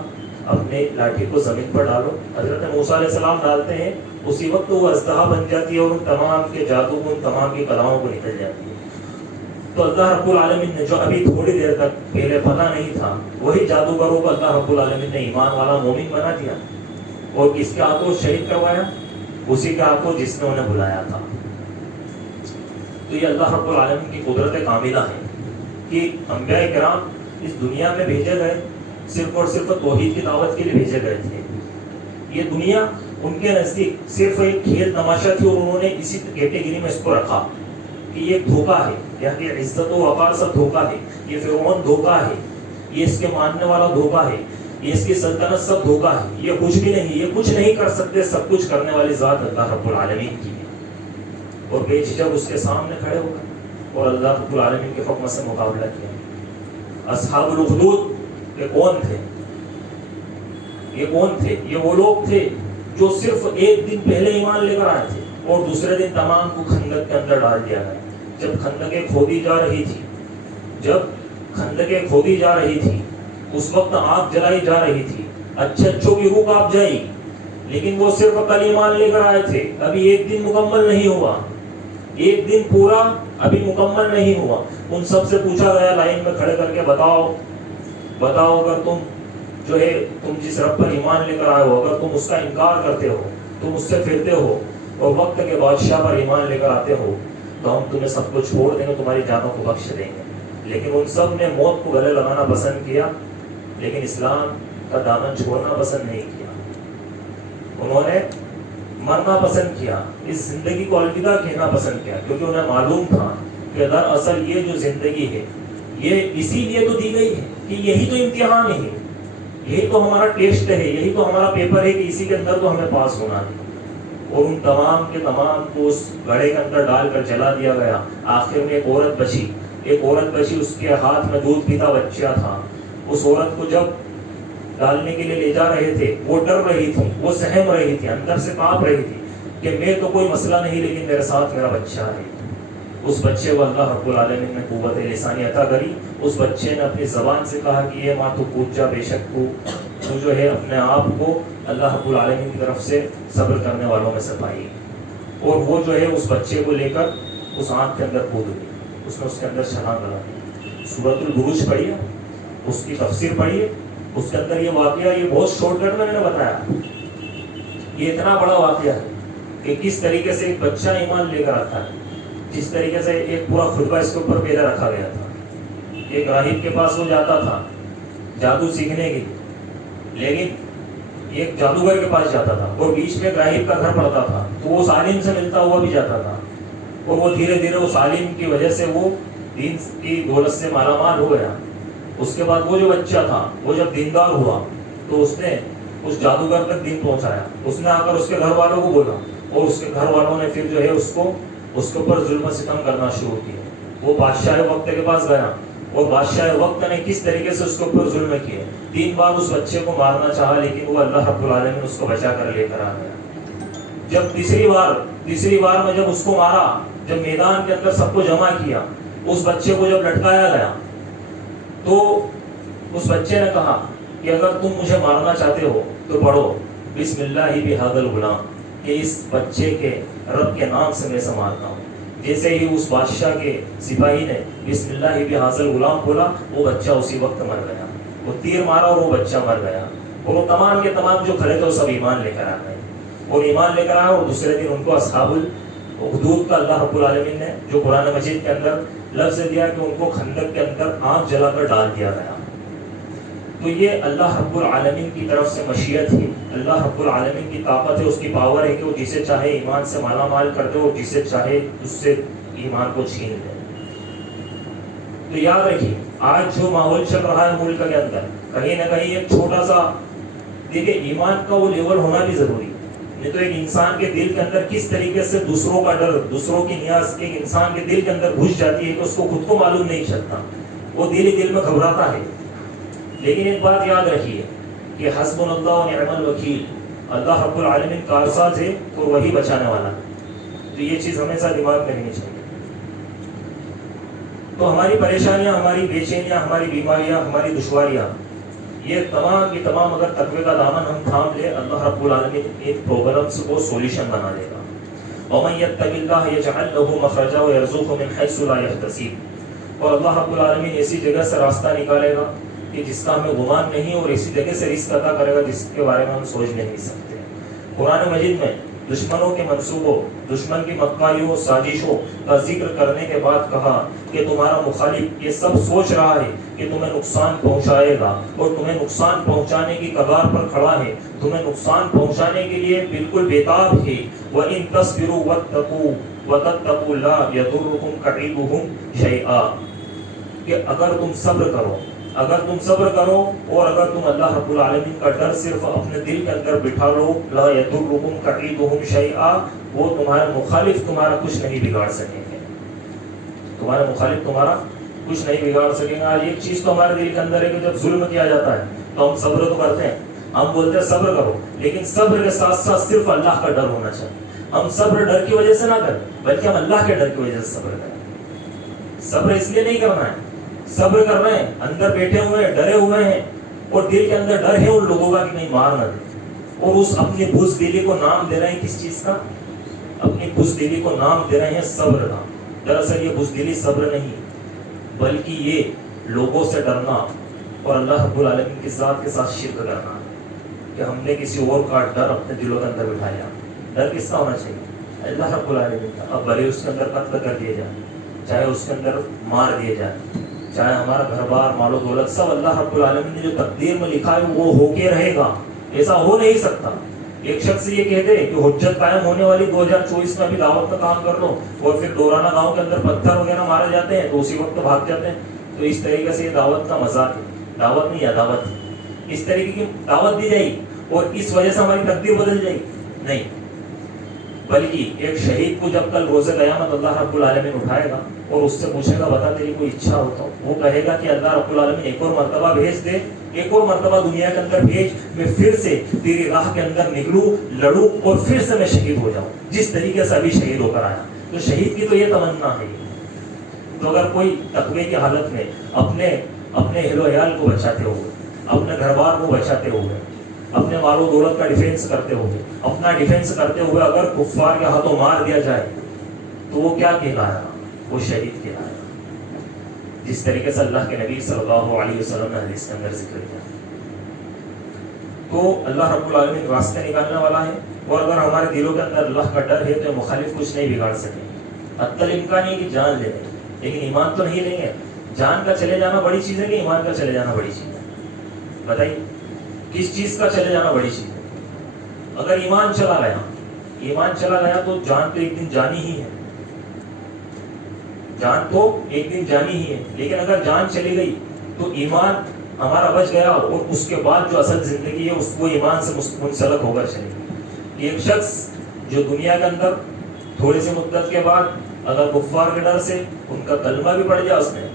اپنے لاٹھی کو زمین پر ڈالو، حضرت موسیٰ علیہ السلام ڈالتے ہیں، اسی وقت وہ اژدہا بن جاتی ہے اور ان تمام کے جادو کو، ان تمام کی کلاؤں کو نکل جاتی ہے۔ تو اللہ رب العالمین نے جو ابھی تھوڑی دیر تک پہلے پتہ نہیں تھا، وہی جادوگروں کو اللہ رب العالمین نے ایمان والا مومن بنا دیا، اور کس کے ہاتھوں شہید کروایا؟ اسی کے ہاتھوں جس نے انہیں بلایا تھا۔ تو یہ اللہ رب العالمین کی قدرت کاملہ ہے کہ انبیاء کرام اس دنیا میں بھیجے گئے صرف اور صرف توحید کی دعوت کے لیے بھیجے گئے تھے۔ یہ دنیا ان کے نزدیک صرف ایک کھیل تماشا تھی، اور انہوں نے اسی کیٹیگری میں اس کو رکھا کہ یہ ایک دھوکہ ہے، یہاں کی عزت و وقار سب دھوکہ ہے، یہ فرعون دھوکہ ہے، یہ اس کے ماننے والا دھوکہ ہے، یہ اس کی سلطنت سب دھوکہ ہے، یہ کچھ بھی نہیں، یہ کچھ نہیں کر سکتے، سب کچھ کرنے والی ذات اللہ رب العالمین کی ہے۔ اور بے جھجک اس کے سامنے کھڑے ہو گئے اور اللہ رب العالمین کے حکم سے مقابلہ کیا۔ اصحاب الاخدود یہ کون تھے؟ یہ کون تھے؟ یہ وہ لوگ تھے جو صرف ایک دن پہلے ایمان لے کر آئے تھے اور دوسرے دن تمام کو خندق کے اندر ڈال دیا گیا۔ جب خندقیں کھودی جا رہی تھی، اس وقت آگ جلائی جا رہی تھی، اچھوں کی روح کانپ جائی، لیکن وہ صرف کل ایمان لے کر آئے تھے، ابھی ایک دن مکمل نہیں ہوا، ایک دن پورا ابھی مکمل نہیں ہوا۔ ان سب سے پوچھا گیا لائن میں کھڑے کر کے، بتاؤ اگر تم جس رب پر ایمان لے کر آئے ہو، اگر تم اس کا انکار کرتے ہو، تم اس سے پھرتے ہو اور وقت کے بادشاہ پر ایمان لے کر آتے ہو، تو ہم تمہیں سب کو چھوڑ دیں گے، تمہاری جانوں کو بخش دیں گے۔ لیکن ان سب نے موت کو گلے لگانا پسند کیا، لیکن اسلام کا دامن چھوڑنا پسند نہیں کیا۔ انہوں نے مرنا پسند کیا، اس زندگی کو الوداع کہنا پسند کیا، کیونکہ انہیں معلوم تھا کہ دراصل یہ جو زندگی ہے یہ اسی لیے تو دی گئی ہے کہ یہی تو امتحان ہے، یہی تو ہمارا ٹیسٹ ہے، یہی تو ہمارا پیپر ہے کہ اسی کے اندر تو ہمیں پاس ہونا ہے۔ اور ان تمام کے تمام کو اس گڑھے کے اندر ڈال کر جلا دیا گیا۔ آخر میں ایک عورت بچی، اس کے ہاتھ میں دودھ پیتا بچہ تھا۔ اس عورت کو جب ڈالنے کے لیے لے جا رہے تھے، وہ ڈر رہی تھی، وہ سہم رہی تھی، اندر سے کانپ رہی تھی کہ میں تو کوئی مسئلہ نہیں، لیکن میرے ساتھ میرا بچہ ہے۔ اس بچے کو اللہ رب العالمین نے قوت لسانی عطا کری۔ اس بچے نے اپنی زبان سے کہا کہ یہ ماں تو کود جا، بے شک تو جو ہے اپنے آپ کو اللہ رب العالمین کی طرف سے صبر کرنے والوں میں سے پائی، اور وہ جو ہے اس بچے کو لے کر اس آنکھ کے اندر کود گئی، اس نے اس کے اندر چھلانگ لگا دی۔ سورۃ البروج پڑھیے، اس کی تفسیر پڑھیے، اس کے اندر یہ واقعہ، یہ بہت شارٹ کٹ میں نے بتایا، یہ اتنا بڑا واقعہ ہے کہ کس طریقے سے ایک بچہ ایمان لے کر آتا ہے، جس طریقے سے ایک پورا خطبہ اس کے اوپر پیدا رکھا گیا تھا۔ ایک راہب کے پاس وہ جاتا تھا جادو سیکھنے کی، لیکن ایک جادوگر کے پاس جاتا تھا اور بیچ میں ایک راہب کا گھر پڑتا تھا، تو وہ اس عالم سے ملتا ہوا بھی جاتا تھا، اور وہ دھیرے دھیرے اس عالم کی وجہ سے وہ دین کی دولت سے مالا مال ہو گیا۔ اس کے بعد وہ جو بچہ تھا وہ جب دیندار ہوا تو اس نے اس جادوگر تک دین پہنچایا، اس نے آ کر اس کے گھر والوں کو بولا، اور اس کے گھر والوں نے پھر جو ہے اس کے اوپر ظلم و ستم کرنا شروع کیا۔ وہ بادشاہ وقت کے پاس گیا، اور بادشاہ وقت نے کس طریقے سے اس کے اوپر ظلم کیے، 3 بار اس بچے کو مارنا چاہا، لیکن وہ اللہ رب العالمین اس کو بچا کر لے کر آ گیا۔ جب تیسری بار میں جب اس کو مارا، جب میدان کے اندر سب کو جمع کیا، اس بچے کو جب لٹکایا گیا، تو اس بچے نے کہا کہ اگر تم مجھے مارنا چاہتے ہو تو پڑھو بسم اللہ بہذا الغلام، کہ اس بچے کے رب کے نام سے میں اسے مارتا ہوں۔ جیسے ہی اس بادشاہ کے سپاہی نے بسم اللہ بہذا الغلام بولا، وہ بچہ اسی وقت مر گیا۔ وہ تیر مارا اور وہ بچہ مر گیا، اور وہ تمام کے تمام جو کھڑے تھے وہ سب ایمان لے کر آ گئے، اور ایمان لے کر آئے، اور دوسرے دن ان کو اصحاب الاخدود کا اللہ رب العالمین نے جو قرآن مجید کے اندر لفظ دیا کہ ان کو خندق کے اندر آگ جلا کر ڈال دیا گیا۔ تو یہ اللہ رب العالمین کی طرف سے مشیت ہے، اللہ رب العالمین کی طاقت ہے، اس کی پاور ہے کہ وہ جسے چاہے ایمان سے مالا مال کر دے، اور جسے چاہے اس سے ایمان کو چھین لے۔ تو یاد رکھیے، آج جو ماحول چل رہا ہے ملک کے اندر، کہیں نہ کہیں ایک چھوٹا سا دیکھیں ایمان کا وہ لیول ہونا بھی ضروری ہے. نہیں تو ایک انسان کے دل کے اندر کس طریقے سے دوسروں کا ڈر, دوسروں کی نیاز ایک انسان کے دل کے اندر گھس جاتی ہے کہ اس کو خود کو معلوم نہیں چلتا, وہ دل ہی دل میں گھبراتا ہے. لیکن ایک بات یاد رکھیے کہ حسبنا اللہ و نعم الوکیل, اللہ رب العالمین کارساز ہے اور وہی بچانے والا ہے. تو یہ چیز ہمیشہ دماغ میں رہنی چاہیے. تو ہماری پریشانیاں, ہماری بے چینیاں, ہماری بیماریاں, ہماری دشواریاں, یہ تمام کی تمام اگر تقوی کا دامن ہم تھام لے, اللہ رب العالمین ان پرابلمس کو سولوشن بنا دے گا. وَمَن يَتَّقِ اللَّهَ يَجْعَل لَّهُ مَخْرَجًا وَيَرْزُقْهُ مِنْ حَيْثُ لَا يَحْتَسِبُ. اور اللہ رب العالمین ایسی جگہ سے راستہ نکالے گا کہ جس کا ہمیں گمان نہیں, اور ایسی جگہ سے رزق عطا کرے گا جس کے بارے میں ہم سوچ نہیں سکتے. قرآن مجید میں دشمنوں کے منصوبوں, دشمن کی مکاریوں, سازشوں کا ذکر کرنے کے بعد کہا کہ تمہارا مخالف یہ سب سوچ رہا ہے کہ تمہیں نقصان پہنچائے گا, اور تمہیں نقصان پہنچانے کی کگار پر کھڑا ہے, تمہیں نقصان پہنچانے کے لیے بالکل بےتاب ہے. وَإِن تَصْبِرُوا وَاتَّقُوا وَتَتَّقُوا لَا يَضُرُّكُمْ كَيْدُهُمْ شَيْئًا, کہ اگر تم صبر کرو, اگر تم صبر کرو اور اگر تم اللہ رب العالمین کا ڈر صرف اپنے دل کے اندر بٹھا لو, لا یضرکم کیدہم شیئا, وہ تمہارا مخالف تمہارا کچھ نہیں بگاڑ سکیں گے, تمہارا مخالف تمہارا کچھ نہیں بگاڑ سکیں گے. آج ایک چیز تو ہمارے دل کے اندر ہے کہ جب ظلم کیا جاتا ہے تو ہم صبر تو کرتے ہیں, ہم بولتے ہیں صبر کرو, لیکن صبر کے ساتھ ساتھ صرف اللہ کا ڈر ہونا چاہیے. ہم صبر ڈر کی وجہ سے نہ کریں بلکہ ہم اللہ کے ڈر کی وجہ سے صبر کریں. صبر اس لیے نہیں کرنا ہے, صبر کر رہے ہیں, اندر بیٹھے ہوئے ہیں, ڈرے ہوئے ہیں, اور دل کے اندر ڈر ہے ان لوگوں کا کہ نہیں مار نہ دے, اور اس اپنی بزدلی کو نام دے رہے ہیں کس چیز کا, اپنی بزدلی کو نام دے رہے ہیں صبر کا. دراصل یہ بزدلی صبر نہیں بلکہ یہ لوگوں سے ڈرنا اور اللہ رب العالمین کی ذات کے ساتھ شرک کرنا, کہ ہم نے کسی اور کا ڈر اپنے دلوں کے اندر بٹھایا. ڈر کس کا ہونا چاہیے؟ اللہ رب العالمین کا. اب بھلے اس کے اندر قتل کر دیا جائے, چاہے اس کے اندر مار دیا جائے, چاہے ہمارا گھر بار مال و دولت سب اللہ رب العالمین نے جو تقدیر میں لکھا ہے وہ ہو کے رہے گا, ایسا ہو نہیں سکتا. ایک شخص یہ کہتے کہ حجت قائم ہونے والی 2024 میں بھی دعوت کا کام کر لو, اور پھر دورانہ گاؤں کے اندر پتھر وغیرہ مارے جاتے ہیں تو اسی وقت بھاگ جاتے ہیں. تو اس طریقے سے یہ دعوت کا مذاق ہے, دعوت نہیں عداوت ہے. اس طریقے کی دعوت دی جائے اور اس وجہ سے ہماری تقدیر بدل جائے نہیں, بلکہ ایک شہید کو جب کل روز قیامت اللہ رب العالمین اٹھائے گا اور اس سے پوچھے گا بتا تیری کوئی اچھا ہو تو, وہ کہے گا کہ اللہ رب العالمین ایک اور مرتبہ بھیج دے, ایک اور مرتبہ دنیا کے اندر بھیج, میں پھر سے تیری راہ کے اندر نکلوں, لڑوں اور پھر سے میں شہید ہو جاؤں جس طریقے سے ابھی شہید ہو کر آیا. تو شہید کی تو یہ تمنا ہے. تو اگر کوئی تقوی کی حالت میں اپنے اہل و عیال کو بچاتے ہوئے, اپنے گھر بار کو بچاتے ہوئے, اپنے مال و دولت کا ڈیفینس کرتے ہوئے, اپنا ڈیفینس کرتے ہوئے اگر کفار کے ہاتھوں مار دیا جائے تو وہ کیا کہلایا؟ وہ شہید کہلایا, جس طریقے سے اللہ کے نبی صلی اللہ علیہ وسلم نے حدیث کے اندر ذکر کیا. تو اللہ رب العالمین راستے نکالنے والا ہے, اور اگر ہمارے دلوں کے اندر اللہ کا ڈر ہے تو مخالف کچھ نہیں بگاڑ سکے. حتی الامکان ہے کہ جان لے لیں لیکن ایمان تو نہیں لیں گے. جان کا چلے جانا بڑی چیز ہے کہ ایمان کا چلے جانا بڑی چیز ہے؟ بتائیے کس چیز کا چلے جانا بڑی چیز ہے؟ اگر ایمان چلا گیا تو جان تو ایک دن جانی ہی ہے, جان تو ایک دن جانی ہی ہے. لیکن اگر جان چلی گئی تو ایمان ہمارا بچ گیا, اور اس کے بعد جو اصل زندگی ہے اس کو ایمان سے منسلک ہو کر چلے گی. ایک شخص جو دنیا کے اندر تھوڑی سی مدت کے بعد اگر کفار کے ڈر سے ان کا کلمہ بھی پڑھ جائے, اس میں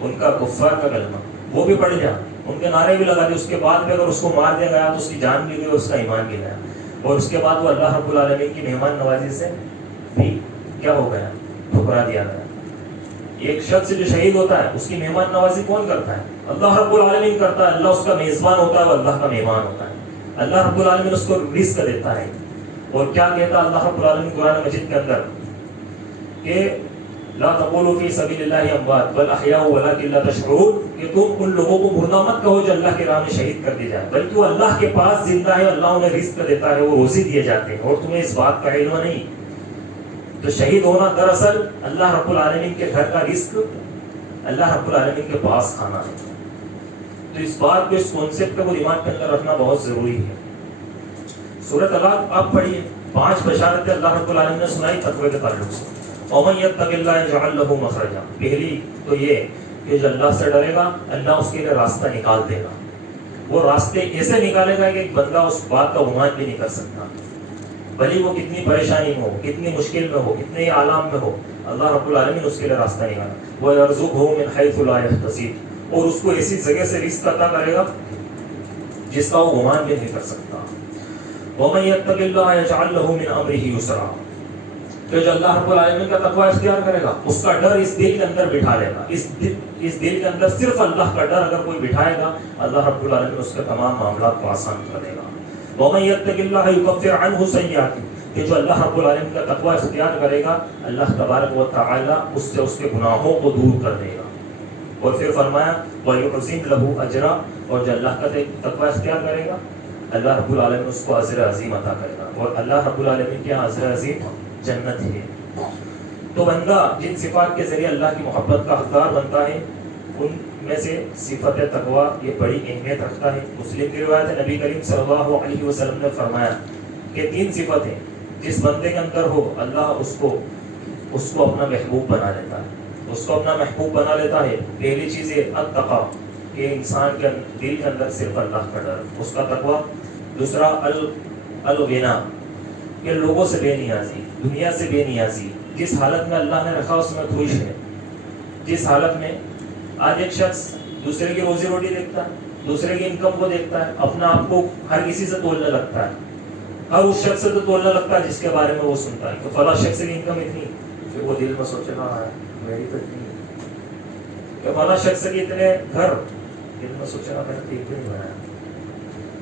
ان کا کفار کا کلمہ وہ بھی پڑھ جائے, ان کے نعرے بھی لگا دے, اس کے بعد بھی اگر اس کو مار دیا گیا تو اس کی جان بھی گئی, اس کا ایمان بھی گیا, اور اس کے بعد وہ اللہ رب العالمین کی مہمان نوازی سے بھی کیا ہو گیا؟ ٹھکرا دیا گیا. ایک شخص جو شہید ہوتا ہے اس کی مہمان نوازی کون کرتا ہے؟ اللہ رب العالمین کرتا ہے. اللہ اس کا میزبان ہوتا ہے, وہ اللہ کا مہمان ہوتا ہے. اللہ رب العالمین اس کو رزق دیتا ہے. اور کیا کہتا ہے اللہ رب العالمین قرآن مجید کے اندر کہ لا تقولوا فی سبیل اللہ اموات بل احیاء ولکن لا تشعرون, کہ تم ان لوگوں کو مردہ مت کہو جو اللہ کے راہ میں شہید کر دی جائے, بلکہ وہ اللہ کے پاس زندہ ہے, اللہ انہیں رزق دیتا ہے, وہ روزی دیے جاتے ہیں, اور تمہیں اس بات کا علم نہیں. تو شہید ہونا دراصل اللہ رب العالمین کے گھر کا رزق اللہ رب العالمین کے پاس کھانا ہے. تو اس بات کو, اس کانسیپٹ کو دماغ کے اندر رکھنا بہت ضروری ہے. سورۃ طلاق آپ پڑھیے, 5 بشارتیں اللہ رب العالمین نے سنائی تقوی کے تعلق سے. وَمَن يَتَّقِ اللَّهَ يَجْعَل لَّهُ مَخْرَجًا, پہلی تو یہ کہ جو اللہ سے ڈرے گا اللہ اس کے لیے راستہ نکال دے گا. وہ راستے ایسے نکالے گا کہ ایک بندہ اس بات کا گمان بھی نہیں کر سکتا، بھلی وہ کتنی پریشانی میں ہو، کتنی مشکل میں ہو، کتنے عالم میں ہو، اللہ رب العالمین اس کے لیے راستہ نکالا. وَيَرْزُقْهُ مِنْ حَيْثُ لَا يَحْتَسِبُ، اور اس کو ایسی جگہ سے رزق عطا کرے گا جس کا وہ گمان بھی نہیں کر سکتا. وَمَن يَتَّقِ اللَّهَ يَجْعَل لَّهُ مِنْ أَمْرِهِ يُسْرًا، کہ جو اللہ رب العالمین کا تقوی اختیار کرے گا اس کا ڈر اس دل کے اندر بٹھا لے گا. اس دل کے اندر صرف اللہ کا ڈر اگر کوئی بٹھائے گا اللہ رب العالمین اس کے تمام معاملات کو آسان کر دے گا. وَمَن يَتَّقِ اللَّهَ يُكَفِّرْ عَنْهُ سَيِّئَاتِهِ، کہ جو اللہ رب العالمین کا تقوی اختیار کرے گا اللہ تبارک و تعالی اس سے اس کے گناہوں کو دور کر دے گا. اور پھر فرمایا وَيُعْظِمْ لَهُ أَجْرًا، اور جو اللہ کا تقوی اختیار کرے گا اللہ رب العالمین اس کو اجر عظیم عطا کرے گا. اور اللہ رب العالمین کے اجر عظیم جنت ہے. تو بندہ جن صفات کے ذریعے اللہ کی محبت کا حقدار بنتا ہے ان میں سے صفت تقوی یہ بڑی اہمیت رکھتا ہے. مسلم کی روایت ہے نبی کریم صلی اللہ علیہ وسلم نے فرمایا کہ 3 صفتیں جس بندے کے اندر ہو اللہ اس کو اپنا محبوب بنا لیتا ہے، اس کو اپنا محبوب بنا لیتا ہے. پہلی چیز ہے التقوی، کہ انسان کے دل کے اندر صرف اللہ کا ڈر، اس کا تقوی. دوسرا الغنا، کہ لوگوں سے بے نیازی، دنیا سے بے نیازی، جس حالت میں اللہ نے رکھا اس میں خوش ہے. جس حالت میں آج ایک شخص دوسرے کی روزی روٹی دیکھتا ہے، دوسرے کی انکم کو دیکھتا ہے، اپنا آپ کو ہر کسی سے تولنے لگتا ہے، ہر اس شخص سے تو تولنے لگتا ہے جس کے بارے میں وہ سنتا ہے کہ فلاں شخص کی انکم اتنی، پھر وہ دل میں سوچے گا میری تو اتنی، کہ فلاں شخص کی اتنے گھر، دل میں سوچے گا میں نے ٹھیک نہیں بنایا،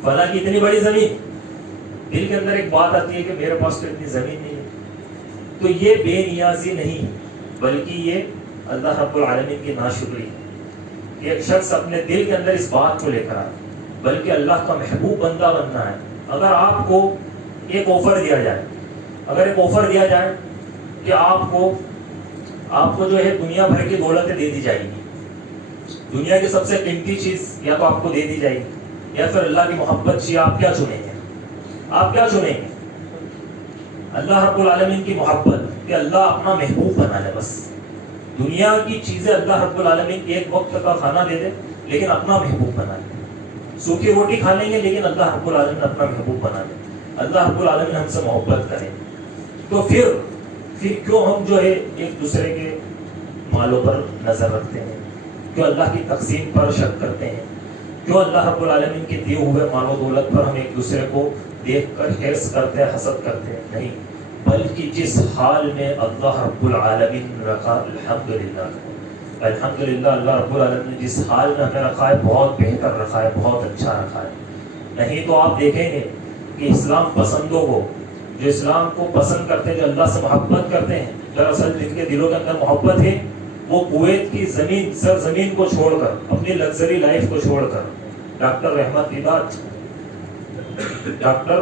فلاں کی اتنی بڑی زمین، دل کے اندر ایک بات آتی ہے کہ میرے پاس تو اتنی زمین نہیں ہے. تو یہ بے نیازی نہیں بلکہ یہ اللہ رب العالمین کی ناشکری ہے. ایک شخص اپنے دل کے اندر اس بات کو لے کر آئے بلکہ اللہ کا محبوب بندہ بننا ہے. اگر آپ کو ایک آفر دیا جائے کہ آپ کو جو ہے دنیا بھر کی دولتیں دے دی جائے گی، دنیا کی سب سے قیمتی چیز یا تو آپ کو دے دی جائے گی یا پھر اللہ کی محبت چاہیے، آپ کیا چنیں گے؟ آپ کیا چنیں گے؟ اللہ رب العالمین کی محبت، کہ اللہ اپنا محبوب بنا لے. بس دنیا کی چیزیں اللہ رب العالمین ایک وقت کا کھانا دے دے لیکن اپنا محبوب بنا لے. سوکھی روٹی کھا لیں گے لیکن اللہ رب العالمین اپنا محبوب بنا لے. اللہ رب العالمین ہم سے محبت کرے تو پھر کیوں ہم جو ہے ایک دوسرے کے مالوں پر نظر رکھتے ہیں؟ کیوں اللہ کی تقسیم پر شک کرتے ہیں؟ کیوں اللہ رب العالمین کے دیے ہوئے مال و دولت پر ہم ایک دوسرے کو دیکھ کر حرص کرتے ہیں، حسد کرتے ہیں؟ نہیں، بلکہ جس حال میں اللہ رب العالمین رکھا الحمدللہ اللہ رب العالمین نے جس حال میں ہمیں رکھا ہے بہت بہتر رکھا ہے، بہت اچھا رکھا ہے. نہیں تو آپ دیکھیں گے کہ اسلام پسندوں کو، جو اسلام کو پسند کرتے ہیں، جو اللہ سے محبت کرتے ہیں، دراصل جن کے دلوں کے اندر محبت ہے وہ کویت کی زمین کو چھوڑ کر، اپنی لگژری لائف کو چھوڑ کر، ڈاکٹر رحمت دیدات، ڈاکٹر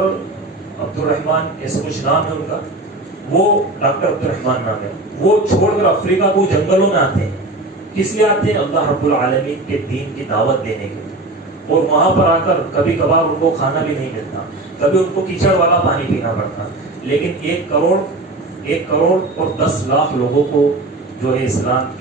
عبد الرحمان ایسا کچھ نام ہے ان کا، وہ ڈاکٹر عبد الرحمان نام ہے، وہ چھوڑ کر افریقہ کو جنگلوں میں آتے ہیں. کس لیے آتے ہیں؟ اللہ رب العالمین کے دین کی دعوت دینے کے لیے. اور وہاں پر آ کر کبھی کبھار ان کو کھانا بھی نہیں ملتا، کبھی ان کو کیچڑ والا پانی پینا پڑتا، لیکن 1 کروڑ اور 10 لاکھ لوگوں کو جو ہے اسلام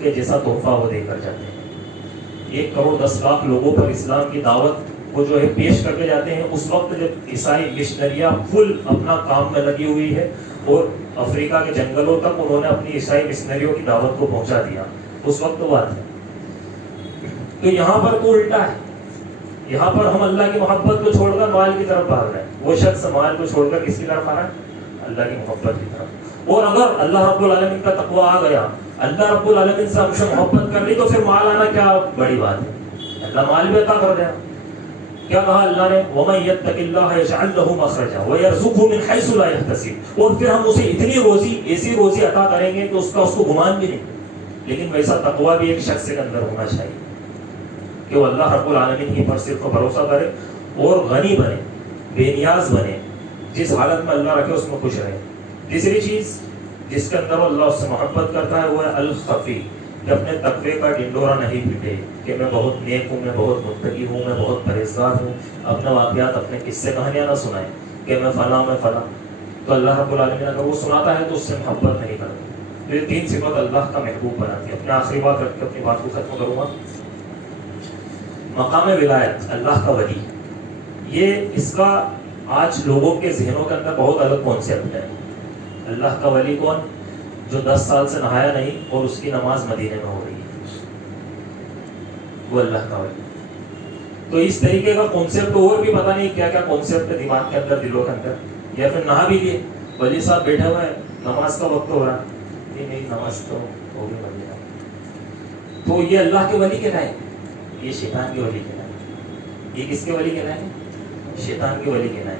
کے جیسا تحفہ وہ دے کر جاتے ہیں. 1 کروڑ 10 لاکھ لوگوں پر اسلام کی دعوت وہ جو ہے پیش کر کے جاتے ہیں. اس وقت جب عیسائی مشنریاں فل اپنا کام میں لگی ہوئی ہے اور افریقہ کے جنگلوں تک انہوں نے اپنی عیسائی مشنریوں کی دعوت کو پہنچا دیا، اس وقت وہ بات ہے. تو یہاں پر تو الٹا ہے، یہاں پر ہم اللہ کی محبت کو چھوڑ کر مال کی طرف بھاگ رہے ہیں. وہ شخص مال کو چھوڑ کر کس کی طرف آ رہا ہے؟ اللہ کی محبت کی طرف. اور اگر اللہ رب العالمین کا تقوی آ گیا، اللہ رب العالمین سے ہم سے محبت کر لی، تو پھر مال آنا کیا بڑی بات ہے؟ اللہ مال بھی عطا کر دیا. کیا کہا اللہ نے؟ وَمَن يَتَّقِ اللَّهَ يَجْعَل لَّهُ مَخْرَجًا وَيَرْزُقْهُ مِنْ حَيْثُ لَا يَحْتَسِبُ. اور پھر ہم اسے اتنی روزی، ایسی روزی عطا کریں گے کہ اس کو گمان بھی نہیں. لیکن ویسا تقوی بھی ایک شخص کے اندر ہونا چاہیے کہ وہ اللہ رب العالمین ہی پر صرف بھروسہ کرے اور غنی بنے، بے نیاز بنے، جس حالت میں اللہ رکھے اس میں خوش رہے. تیسری چیز جس کے اندر اللہ اس سے محبت کرتا ہے وہ ہے الخفی، کہ اپنے تقوی کا ڈنڈورا نہیں پیٹے کہ میں بہت نیک ہوں، میں بہت متقی ہوں، میں بہت پرہیزگار ہوں. اپنے واقعات، اپنے قصے کہانیاں نہ سنائیں کہ میں فلاں میں فلاں. تو اللہ رب العالمین اگر وہ سناتا ہے تو اس سے محبت نہیں کرتا. تو یہ 3 صفات اللہ کا محبوب بناتی ہے. اپنے آخری بات رکھ کے اپنی بات کو ختم کروں گا. مقام ولایت، اللہ کا ولی، یہ اس کا آج لوگوں کے ذہنوں کے اندر بہت الگ کانسیپٹ ہے. اللہ کا ولی کون؟ جو 10 سال سے نہایا نہیں اور اس کی نماز مدینے میں ہو رہی ہے، وہ اللہ کا ولی. تو اس طریقے کا کانسیپٹ اور بھی پتہ نہیں کیا کیا کانسیپٹ ہے دماغ کے اندر، دلوں کے اندر. یا پھر نہا بھی لیے، ولی صاحب بیٹھے ہوئے ہیں، نماز کا وقت ہو رہا ہے، نہیں نماز تو ہو گئی ولی. تو یہ اللہ کے ولی کہلائے؟ یہ شیطان کے ولی کہلائے. یہ کس کے ولی کہلائے؟ شیطان کے ولی کہلائے.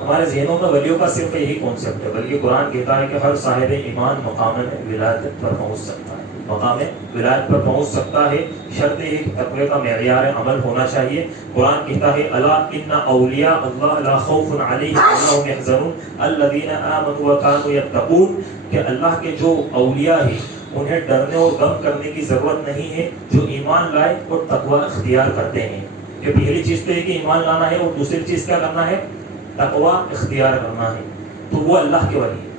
ہمارے ذہنوں میں ولیوں کا صرف یہی کانسیپٹ ہے، بلکہ قرآن کہتا ہے کہ ہر صاحب ایمان مقام ولایت پر پہنچ سکتا ہے، مقام ولایت پر پہنچ سکتا ہے، شرط ایک تقوی کا معیار عمل ہونا چاہیے. قرآن کہتا ہے الا ان اولیاء اللہ لا خوف علیہم ولا هم يحزنون الذین آمنوا وكانوا يتقون، کہ اللہ کے جو اولیاء ہیں انہیں ڈرنے اور غم کرنے کی ضرورت نہیں ہے جو ایمان لائے اور تقوی اختیار کرتے ہیں. کہ پہلی چیز تو یہ کہ ایمان لانا ہے، اور دوسری چیز کیا کرنا ہے؟ تقوی اختیار کرنا ہے. تو وہ اللہ کے ولی ہے.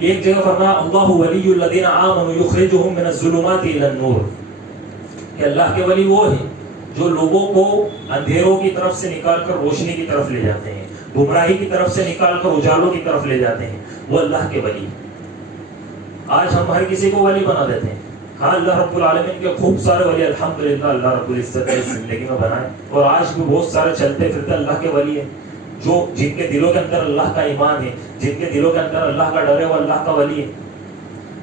ایک جگہ فرمایا اللہ ولی الذین آمنوا یخرجهم من الظلمات الی النور، کہ اللہ کے ولی وہ ہیں جو لوگوں کو اندھیروں کی طرف سے نکال کر روشنی کی طرف لے جاتے ہیں، گمراہی کی طرف سے نکال کر اجالوں کی طرف لے جاتے ہیں. وہ اللہ کے ولی. آج ہم ہر کسی کو ولی بنا دیتے ہیں. ہاں اللہ رب العالمین کے خوب سارے ولی الحمدللہ اللہ رب العزت نے زندگی میں بنائے، اور آج بھی بہت سارے چلتے پھرتے اللہ کے ولی ہیں، جو جن کے دلوں کے اندر اللہ کا ایمان ہے، جن کے دلوں کے اندر اللہ کا ڈر ہے، وہ اللہ کا ولی ہے.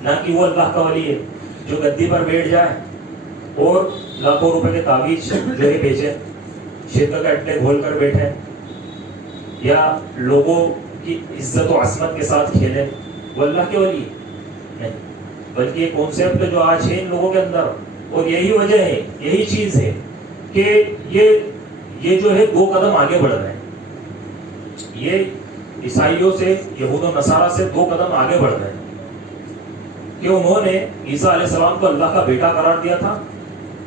نہ کہ وہ اللہ کا ولی ہے جو گدی پر بیٹھ جائے اور لاکھوں روپے کے تعویذ جو ہے بیچے، شرک کے اٹے گھول کر بیٹھے، یا لوگوں کی عزت و عصمت کے ساتھ کھیلے. وہ اللہ کے ولی نہیں، بلکہ یہ کانسیپٹ جو آج ہے ان لوگوں کے اندر، اور یہی وجہ ہے، یہی چیز ہے کہ یہ جو ہے 2 قدم آگے بڑھ رہے ہیں. یہ عیسائیوں سے، یہود و نصارہ سے 2 قدم آگے بڑھ رہے ہیں کہ انہوں نے عیسیٰ علیہ السلام کو اللہ کا بیٹا قرار دیا تھا،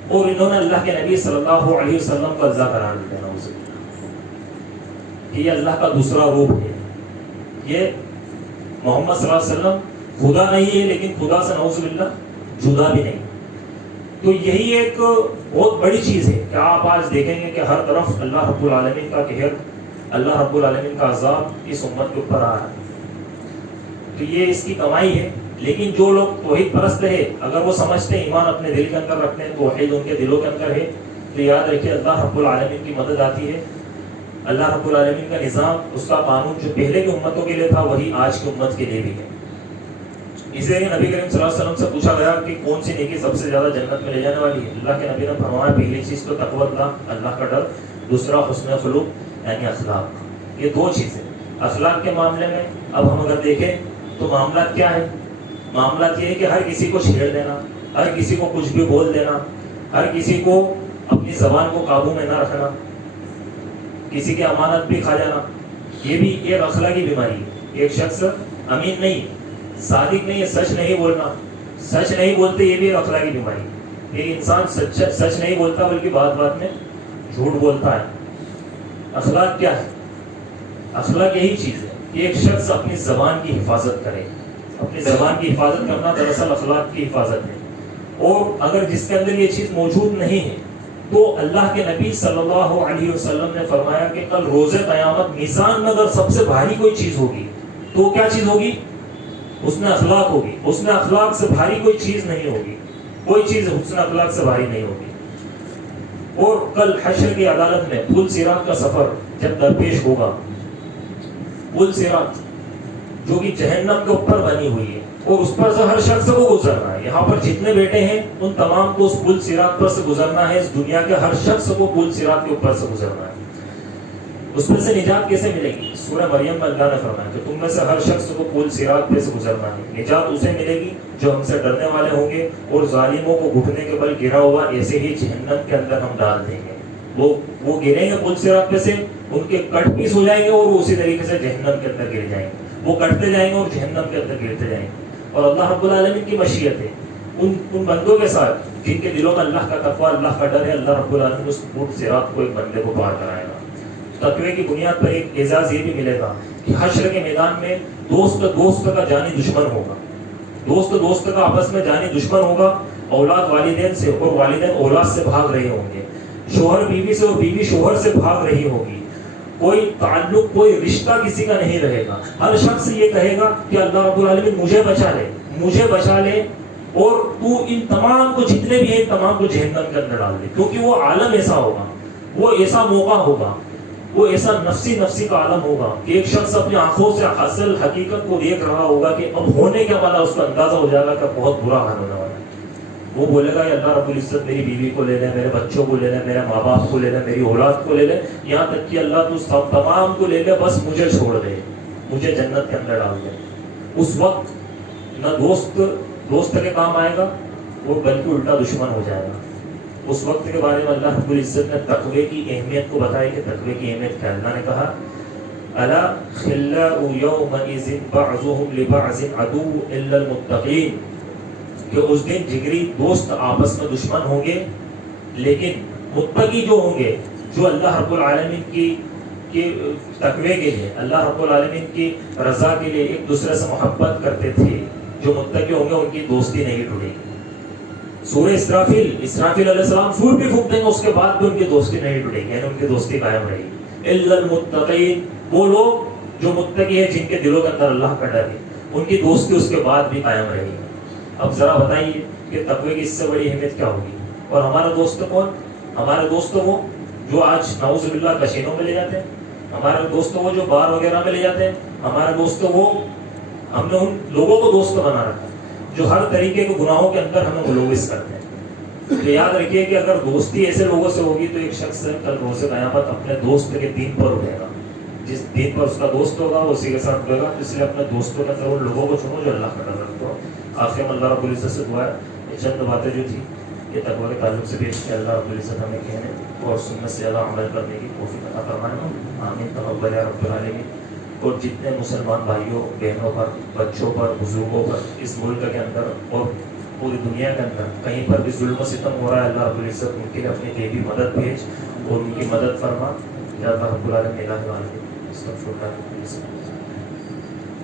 اور انہوں نے اللہ کے نبی صلی اللہ علیہ وسلم کو اللہ قرار دیا تھا کہ یہ اللہ کا دوسرا روپ ہے. یہ محمد صلی اللہ علیہ وسلم خدا نہیں ہے، لیکن خدا سے نعوذ باللہ جدا بھی نہیں. تو یہی ایک بہت بڑی چیز ہے کہ آپ آج دیکھیں گے کہ ہر طرف اللہ رب العالمین کا قہر، اللہ رب العالمین کا عذاب اس امت کے اوپر آ رہا ہے. تو یہ اس کی کمائی ہے. لیکن جو لوگ توحید پرست ہے، اگر وہ سمجھتے ہیں ایمان اپنے دل کے اندر رکھتے ہیں، توحید ان کے دلوں کے اندر ہے، تو یاد رکھیے اللہ رب العالمین کی مدد آتی ہے. اللہ رب العالمین کا نظام، اس کا قانون جو پہلے کی امتوں کے لیے تھا وہی آج کی امت کے لیے بھی ہے. اس لیے نبی کریم صلی اللہ علیہ وسلم سے پوچھا گیا کہ کون سی نیکی سب سے زیادہ جنت میں لے جانے والی ہے؟ اللہ کے نبی نے فرمایا پہلی چیز تو تقوی اللہ کا ڈر، دوسرا حسن خلق یعنی اخلاق. یہ 2 چیزیں. اخلاق کے معاملے میں اب ہم اگر دیکھیں تو معاملات کیا ہے؟ معاملات یہ ہے کہ ہر کسی کو چھیڑ دینا، ہر کسی کو کچھ بھی بول دینا، ہر کسی کو اپنی زبان کو قابو میں نہ رکھنا، کسی کی امانت بھی کھا جانا. یہ بھی ایک اخلاقی بیماری ہے. ایک شخص امین نہیں، صادق نہیں ہے، سچ نہیں بولنا، سچ نہیں بولتے، یہ بھی ایک اخلاقی بیماری ہے. ایک انسان سچ نہیں بولتا بلکہ بات بات میں جھوٹ بولتا ہے. اخلاق کیا ہے؟ اخلاق یہی چیز ہے کہ ایک شخص اپنی زبان کی حفاظت کرے. اپنی زبان کی حفاظت کرنا دراصل اخلاق کی حفاظت ہے. اور اگر جس کے اندر یہ چیز موجود نہیں ہے تو اللہ کے نبی صلی اللہ علیہ وسلم نے فرمایا کہ کل روز قیامت میزان میں اگر سب سے بھاری کوئی چیز ہوگی تو کیا چیز ہوگی؟ حسن اخلاق ہوگی. حسن اخلاق سے بھاری کوئی چیز نہیں ہوگی، کوئی چیز حسن اخلاق سے بھاری نہیں ہوگی. اور کل حشر کی عدالت میں پل صراط کا سفر جب درپیش ہوگا، پل صراط جو کہ جہنم کے اوپر بنی ہوئی ہے اور اس پر سے ہر شخص کو گزرنا ہے. یہاں پر جتنے بیٹے ہیں ان تمام کو اس پل صراط پر سے گزرنا ہے. اس دنیا کے ہر شخص کو پل صراط کے اوپر سے گزرنا ہے. اس میں سے نجات کیسے ملے گی؟ سورہ مریم میں اللہ نے فرمایا کہ تم میں سے ہر شخص کو پل صراط پہ سے گزرنا ہے. نجات اسے ملے گی جو ہم سے ڈرنے والے ہوں گے اور ظالموں کو گھٹنے کے بل گرا ہوا ایسے ہی جہنم کے اندر ہم ڈال دیں گے. وہ گریں گے پل صراط پہ سے، ان کے کٹ پیس ہو جائیں گے اور وہ اسی طریقے سے جہنم کے اندر گر جائیں گے. وہ کٹتے جائیں گے اور جہنم کے اندر گرتے جائیں گے. اور اللہ رب العالمین کی مشیت ہے ان بندوں کے ساتھ جن کے دلوں میں اللہ کا تقویٰ، اللہ کا ڈر ہے. اللہ رب العالمین اس پل صراط کو ایک بندے کو پار کرائے گا. تقوی کی بنیاد پر ایک اعزاز یہ بھی ملے گا کہ حشر کے میدان میں دوست کا جانی دشمن ہوگا. دوست کا آپس میں جانی دشمن ہوگا. اولاد والدین سے اور والدین اولاد سے بھاگ رہے ہوں گے. شوہر بیوی سے اور بیوی شوہر سے بھاگ رہی ہوگی، کوئی تعلق کوئی رشتہ کسی کا نہیں رہے گا. ہر شخص یہ کہے گا کہ اللہ رب العالمین مجھے بچا لے، مجھے بچا لے، اور تو ان تمام کو جتنے بھی ہیں ان تمام کو جہنم کے اندر ڈال دے. کیونکہ وہ عالم ایسا ہوگا، وہ ایسا موقع ہوگا، وہ ایسا نفسی کا عالم ہوگا کہ ایک شخص اپنی آنکھوں سے اصل حقیقت کو دیکھ رہا ہوگا کہ اب ہونے کے والا، اس کو اندازہ ہو جائے گا کہ بہت برا حال ہونے والا ہے. وہ بولے گا کہ اللہ رب العزت میری بیوی کو لے لے، میرے بچوں کو لے لے، میرے ماں باپ کو لے لے، میری اولاد کو لے لے، یہاں تک کہ اللہ تو سب تمام کو لے لے، بس مجھے چھوڑ دے، مجھے جنت کے اندر ڈال دے. اس وقت نہ دوست کے کام آئے گا، وہ بلکہ الٹا دشمن ہو جائے گا. اس وقت کے بارے میں اللہ رب العزت نے تقوی کی اہمیت کو بتائی کہ تقوی کی اہمیت کیا. اللہ نے کہا الا خلاء یومئذ بعضهم لبعض عدو الا المتقین، کہ اس دن جگری دوست آپس میں دشمن ہوں گے، لیکن متقی جو ہوں گے، جو اللہ رب العالمین کی تقوی کے لیے، اللہ رب العالمین کی رضا کے لیے ایک دوسرے سے محبت کرتے تھے، جو متقی ہوں گے ان کی دوستی نہیں ٹوٹے گی. سورہ اسرافیل علیہ السلام سور بھی پھونک دیں گے، اس کے بعد بھی ان کی دوستی نہیں ٹوٹے گی، یعنی ان کی دوستی قائم رہے گی. الا المتقین، وہ لوگ جو متقی ہیں، جن کے دلوں کے اندر اللہ کا ڈر ہے، ان کی دوستی اس کے بعد بھی قائم رہے گی. اب ذرا بتائیے کہ تقوی کی اس سے بڑی اہمیت کیا ہوگی. اور ہمارا دوست کون؟ ہمارے دوست وہ جو آج نعوذ باللہ کشینوں میں لے جاتے ہیں، ہمارے دوست وہ جو بار وغیرہ میں لے جاتے ہیں، ہمارے دوست وہ، ہم نے ان لوگوں کو دوست بنا رکھا جو ہر طریقے کے گناہوں کے اندر ہمیں ملوث کرتے ہیں. تو یاد رکھیے کہ اگر دوستی ایسے لوگوں سے ہوگی تو ایک شخص کل روز قیامت اپنے دوست کے دین پر اٹھے گا. جس دین پر اس کا دوست ہوگا وہ اسی کے ساتھ اٹھے گا. اس لیے اپنے دوستوں کے اندر ان لوگوں کو چنو جو اللہ کا ڈر رکھتے ہو. آخر میں اللہ رب العزت سے دعا ہے، یہ چند باتیں جو تھی یہ تقوی کے تعلق سے پیش کیا. اللہ رب العزت ہمیں کہنے اور سنت سے زیادہ عمل کرنے کی توفیق عطا فرمائے. آمین تقبل یا رب العالمین. اور جتنے مسلمان بھائیوں بہنوں پر، بچوں پر، بزرگوں پر اس ملک کے اندر اور پوری دنیا کے اندر کہیں پر بھی ظلم و ستم ہو رہا ہے، اللہ رب العزت ان کے لیے اپنی غیبی مدد بھیج اور ان کی مدد فرما. یا اللہ رب العالمین الہ العالمین. استغفر اللہ.